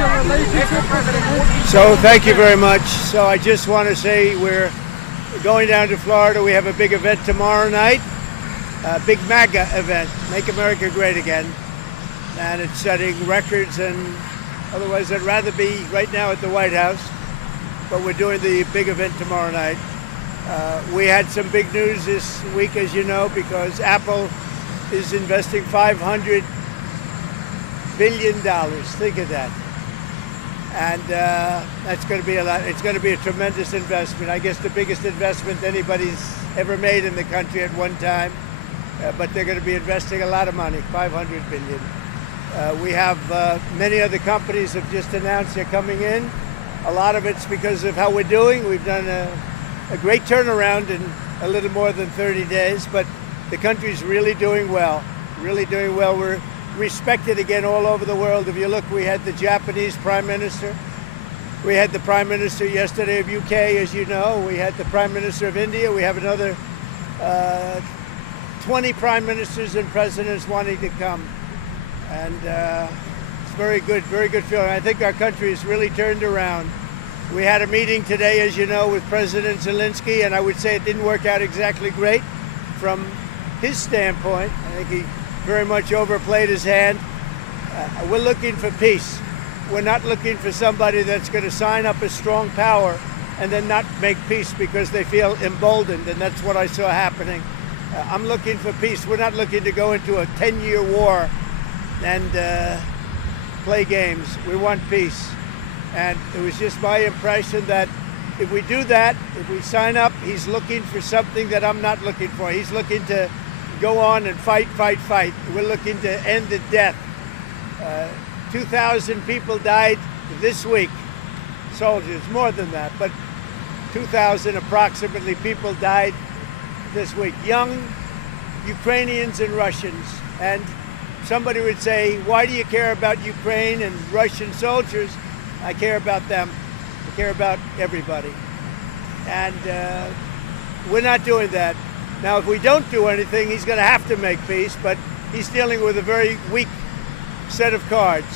your relationship with Zelensky? So thank you very much. So I just want to say we're going down to Florida. We have a big event tomorrow night, a big MAGA event, Make America Great Again. And it's setting records, and otherwise I'd rather be right now at the White House. But we're doing the big event tomorrow night. We had some big news this week, as you know, because Apple is investing $500 billion. Think of that. And that's going to be a lot. It's going to be a tremendous investment. I guess the biggest investment anybody's ever made in the country at one time. But they're going to be investing a lot of money, $500 billion. We have many other companies have just announced they're coming in. A lot of it's because of how we're doing. We've done a great turnaround in a little more than 30 days, but the country's really doing well, really doing well. We're respected again all over the world. If you look, we had the Japanese Prime Minister. We had the Prime Minister yesterday of UK, as you know. We had the Prime Minister of India. We have another 20 Prime Ministers and Presidents wanting to come. And it's very good feeling. I think our country has really turned around. We had a meeting today, as you know, with President Zelensky, and I would say it didn't work out exactly great from his standpoint. I think he very much overplayed his hand. We're looking for peace. We're not looking for somebody that's going to sign up a strong power and then not make peace because they feel emboldened, and that's what I saw happening. I'm looking for peace. We're not looking to go into a 10-year war and play games. We want peace. And it was just my impression that if we do that, if we sign up, he's looking for something that I'm not looking for. He's looking to go on and fight. We're looking to end the death. 2,000 people died this week, soldiers, more than that, but 2,000 approximately people died this week. Young Ukrainians and Russians. And somebody would say, why do you care about Ukraine and Russian soldiers? I care about them. I care about everybody. And we're not doing that. Now, if we don't do anything, he's going to have to make peace, but he's dealing with a very weak set of cards.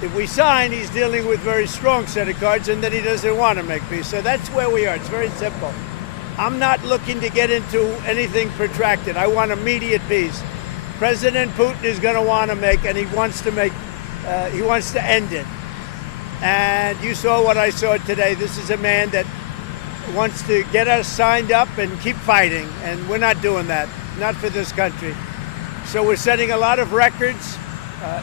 If we sign, he's dealing with a very strong set of cards, and then he doesn't want to make peace. So that's where we are. It's very simple. I'm not looking to get into anything protracted. I want immediate peace. President Putin is going to want to make, and he wants to end it. And you saw what I saw today. This is a man that wants to get us signed up and keep fighting, and we're not doing that, not for this country. So we're setting a lot of records.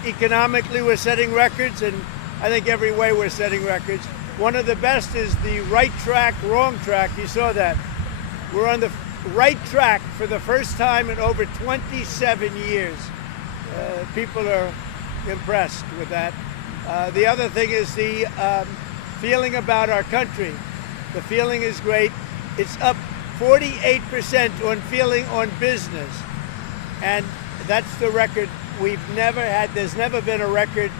Economically, we're setting records, and I think every way we're setting records. One of the best is the right track, wrong track. You saw that. We're on the right track for the first time in over 27 years. People are impressed with that. The other thing is the feeling about our country. The feeling is great. It's up 48% on feeling on business. And that's the record we've never had. There's never been a record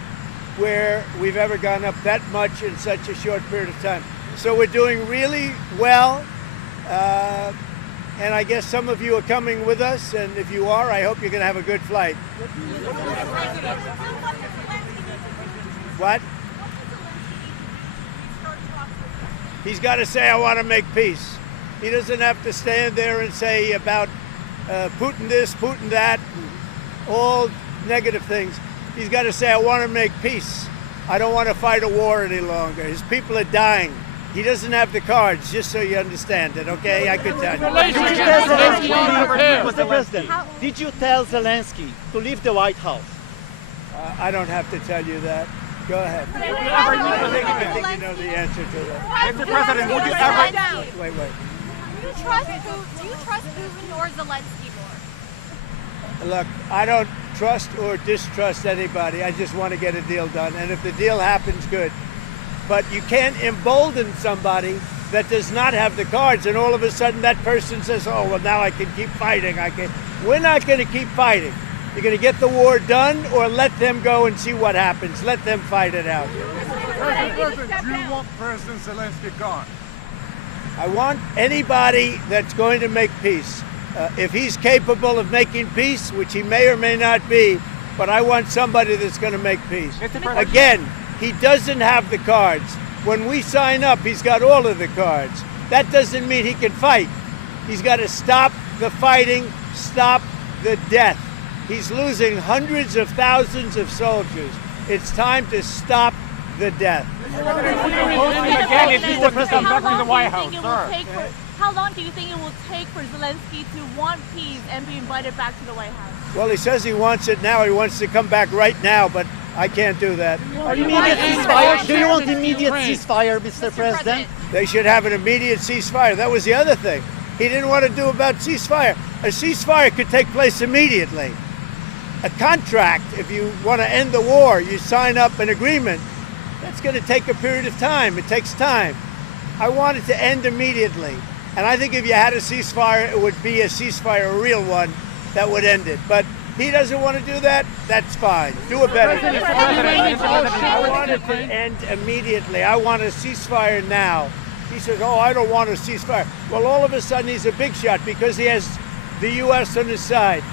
where we've ever gone up that much in such a short period of time. So we're doing really well. And I guess some of you are coming with us. And if you are, I hope you're going to have a good flight. What? He's got to say, I want to make peace. He doesn't have to stand there and say about Putin this, Putin that, all negative things. He's got to say, I want to make peace. I don't want to fight a war any longer. His people are dying. He doesn't have the cards, just so you understand it, okay? I could tell you. Mr. President, did you tell Zelensky to leave the White House? I don't have to tell you that. Go ahead. I think you know the answer to that. Mr. President, would you ever... Wait. Do you trust Putin or Zelensky more? Look, I don't trust or distrust anybody. I just want to get a deal done. And if the deal happens, good. But you can't embolden somebody that does not have the cards, and all of a sudden that person says, oh, well, now I can keep fighting. We're not going to keep fighting. You're going to get the war done or let them go and see what happens. Let them fight it out. President, do you want President Zelensky gone? I want anybody that's going to make peace. If he's capable of making peace, which he may or may not be, but I want somebody that's going to make peace. Again, He doesn't have the cards. When we sign up, he's got all of the cards. That doesn't mean he can fight. He's got to stop the fighting, stop the death. He's losing hundreds of thousands of soldiers. It's time to stop the death. Again, if he was to come back to the White House, How long do you think it will take for Zelensky to want peace and be invited back to the White House? Well, he says he wants it now. He wants to come back right now, but I can't do that. Immediate ceasefire? Do you want immediate ceasefire, Mr. President? They should have an immediate ceasefire. That was the other thing he didn't want to do about ceasefire. A ceasefire could take place immediately. A contract, if you want to end the war, you sign up an agreement. That's going to take a period of time. It takes time. I want it to end immediately. And I think if you had a ceasefire, it would be a ceasefire, a real one, that would end it. But he doesn't want to do that. That's fine. Do it better. I want it to end immediately. I want a ceasefire now. He says, oh, I don't want a ceasefire. Well, all of a sudden, he's a big shot because he has the U.S. on his side.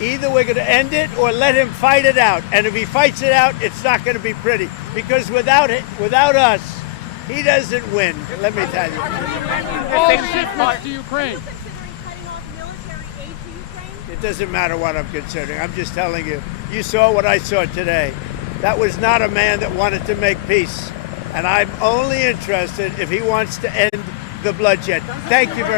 Either we're going to end it or let him fight it out. And if he fights it out, it's not going to be pretty. Because without us, he doesn't win, let me tell you. All shipments to Ukraine. Are you considering cutting off military aid to Ukraine? It doesn't matter what I'm considering. I'm just telling you. You saw what I saw today. That was not a man that wanted to make peace. And I'm only interested if he wants to end the bloodshed. Thank you very much.